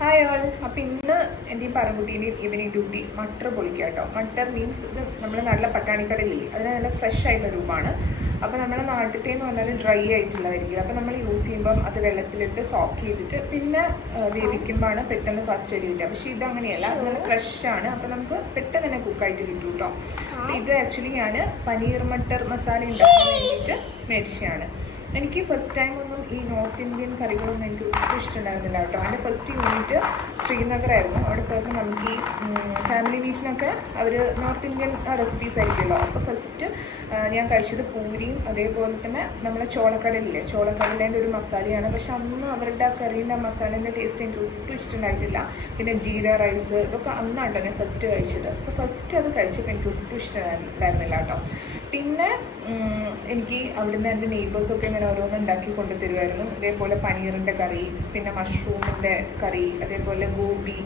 Hi all. അപ്പം ഇന്ന് എൻ്റെ ഈ പറങ്കുട്ടീൻ്റെ ഈവനിങ് ഡ്യൂട്ടി മട്ടർ പൊളിക്കുക കേട്ടോ. മട്ടർ മീൻസ് ഇത് നമ്മൾ നല്ല പട്ടാണിക്കടലില്ലേ, അതിന് നല്ല ഫ്രഷ് ആയിട്ടുള്ള രൂപമാണ്. അപ്പോൾ നമ്മുടെ നാട്ടിലത്തേന്ന് പറഞ്ഞാൽ ഡ്രൈ ആയിട്ടുള്ളതായിരിക്കും. അപ്പോൾ നമ്മൾ യൂസ് ചെയ്യുമ്പം അത് വെള്ളത്തിലിട്ട് സോക്ക് ചെയ്തിട്ട് പിന്നെ വേവിക്കുമ്പോഴാണ് പെട്ടെന്ന് ഫസ്റ്റ് അടി കിട്ടുക. പക്ഷേ ഇതങ്ങനെയല്ല, അത് നല്ല ഫ്രഷ് ആണ്. അപ്പോൾ നമുക്ക് പെട്ടെന്ന് തന്നെ കുക്കായിട്ട് കിട്ടും കേട്ടോ. ഇത് ആക്ച്വലി ഞാൻ പനീർ മട്ടർ മസാല ഉണ്ടാക്കാൻ വേണ്ടിയിട്ട് മേടിച്ചതാണ്. എനിക്ക് ഫസ്റ്റ് ടൈം ഒന്നും ഈ നോർത്ത് ഇന്ത്യൻ കറികളൊന്നും എനിക്ക് ഒട്ടും ഇഷ്ടമുണ്ടായിരുന്നില്ല കേട്ടോ. എൻ്റെ ഫസ്റ്റ് യൂണിറ്റ് ശ്രീനഗറായിരുന്നു. അവിടെ പോയപ്പോൾ നമുക്ക് ഈ ഫാമിലി മീറ്റിനൊക്കെ അവർ നോർത്ത് ഇന്ത്യൻ റെസിപ്പീസ് ആയിരിക്കുമല്ലോ. അപ്പോൾ ഫസ്റ്റ് ഞാൻ കഴിച്ചത് പൂരിയും അതേപോലെ തന്നെ നമ്മളെ ചോളക്കടലില്ലേ, ചോളക്കടലേൻ്റെ ഒരു മസാലയാണ്. പക്ഷെ അന്ന് അവരുടെ ആ കറീൻ്റെ മസാലേൻ്റെ ടേസ്റ്റ് എനിക്ക് ഒട്ടും ഇഷ്ടമുണ്ടായിട്ടില്ല. പിന്നെ ജീര റൈസ് ഇതൊക്കെ അന്നാട്ടോ ഞാൻ ഫസ്റ്റ് കഴിച്ചത്. അപ്പോൾ ഫസ്റ്റ് അത് കഴിച്ചപ്പോൾ എനിക്ക് ഒട്ടും ഇഷ്ടമുണ്ടായിരുന്നില്ല കേട്ടോ. പിന്നെ എനിക്ക് അവിടുന്ന് എൻ്റെ നെയ്ബേഴ്സൊക്കെ ഇങ്ങനെ ഓരോന്ന് ഉണ്ടാക്കി കൊണ്ടു തരുമായിരുന്നു. ഇതേപോലെ പനീറിൻ്റെ കറി, പിന്നെ മഷ്റൂമിൻ്റെ കറി, അതേപോലെ ഗോബി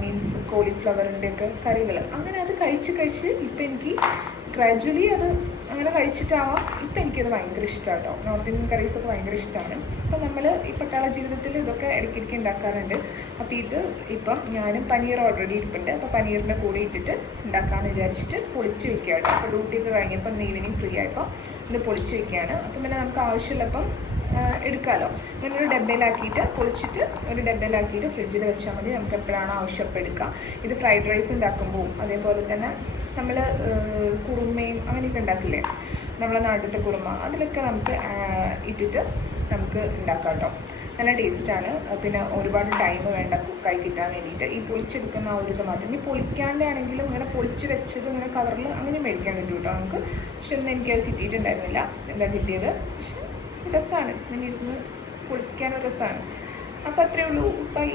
മീൻസ് കോളിഫ്ലവറിൻ്റെ ഒക്കെ കറികൾ. അങ്ങനെ അത് കഴിച്ച് ഇപ്പം എനിക്ക് ഗ്രാജുവലി അത് അങ്ങനെ കഴിച്ചിട്ടാവാം ഇപ്പം എനിക്കത് ഭയങ്കര ഇഷ്ടമാണ് കേട്ടോ. നോർത്ത് ഇന്ത്യൻ കറീസൊക്കെ ഭയങ്കര ഇഷ്ടമാണ്. അപ്പം നമ്മൾ ഈ പട്ടാള ജീവിതത്തിൽ ഇതൊക്കെ ഇടയ്ക്കിടയ്ക്ക് ഉണ്ടാക്കാറുണ്ട്. അപ്പോൾ ഇത് ഇപ്പം ഞാനും പനീർ ഓൾറെഡി ഇരിപ്പുണ്ട്. അപ്പോൾ പനീറിൻ്റെ കൂടെ ഇട്ടിട്ട് ഉണ്ടാക്കാമെന്ന് വിചാരിച്ചിട്ട് പൊളിച്ച് വെക്കുക കേട്ടോ. അപ്പോൾ ഡ്യൂട്ടിയൊക്കെ കഴിഞ്ഞപ്പോൾ ഇന്ന് ഈവനിങ് ഫ്രീ ആയപ്പോൾ ഇത് പൊളിച്ച് വെക്കുകയാണ്. അപ്പം പിന്നെ നമുക്ക് ആവശ്യമുള്ളപ്പം എടുക്കാമല്ലോ. ഇങ്ങനെ ഒരു ഡബ്ബയിലാക്കിയിട്ട് പൊളിച്ചിട്ട് ഒരു ഡബ്ബയിലാക്കിയിട്ട് ഫ്രിഡ്ജിൽ വെച്ചാൽ മതി. നമുക്ക് എപ്പോഴാണോ ആവശ്യപ്പോൾ എടുക്കാം. ഇത് ഫ്രൈഡ് റൈസ് ഉണ്ടാക്കുമ്പോൾ അതേപോലെ തന്നെ നമ്മൾ കുറുമയും അങ്ങനെയൊക്കെ ഉണ്ടാക്കില്ലേ, നമ്മളെ നാട്ടിലത്തെ കുറുമ, അതിലൊക്കെ നമുക്ക് ഇട്ടിട്ട് നമുക്ക് ഉണ്ടാക്കാം കേട്ടോ. നല്ല ടേസ്റ്റാണ്. പിന്നെ ഒരുപാട് ടൈം വേണ്ട കുക്കായി കിട്ടാൻ വേണ്ടിയിട്ട്. ഈ പൊളിച്ചെടുക്കുന്ന ആ ഒരു ഇത് മാത്രം. ഇനി പൊളിക്കാണ്ട് ആണെങ്കിലും ഇങ്ങനെ പൊളിച്ച് വെച്ചത് ഇങ്ങനെ കവറിൽ അങ്ങനെ മേടിക്കാൻ പറ്റും കേട്ടോ നമുക്ക്. പക്ഷെ ഒന്നും എനിക്കത് കിട്ടിയിട്ടുണ്ടായിരുന്നില്ല. എന്താ കിട്ടിയത്, പക്ഷെ രസമാണ്, ഇങ്ങനെ ഇരുന്ന് പൊളിക്കാനൊരു രസമാണ്. അപ്പോൾ അത്രയേ ഉള്ളൂ. ബൈ.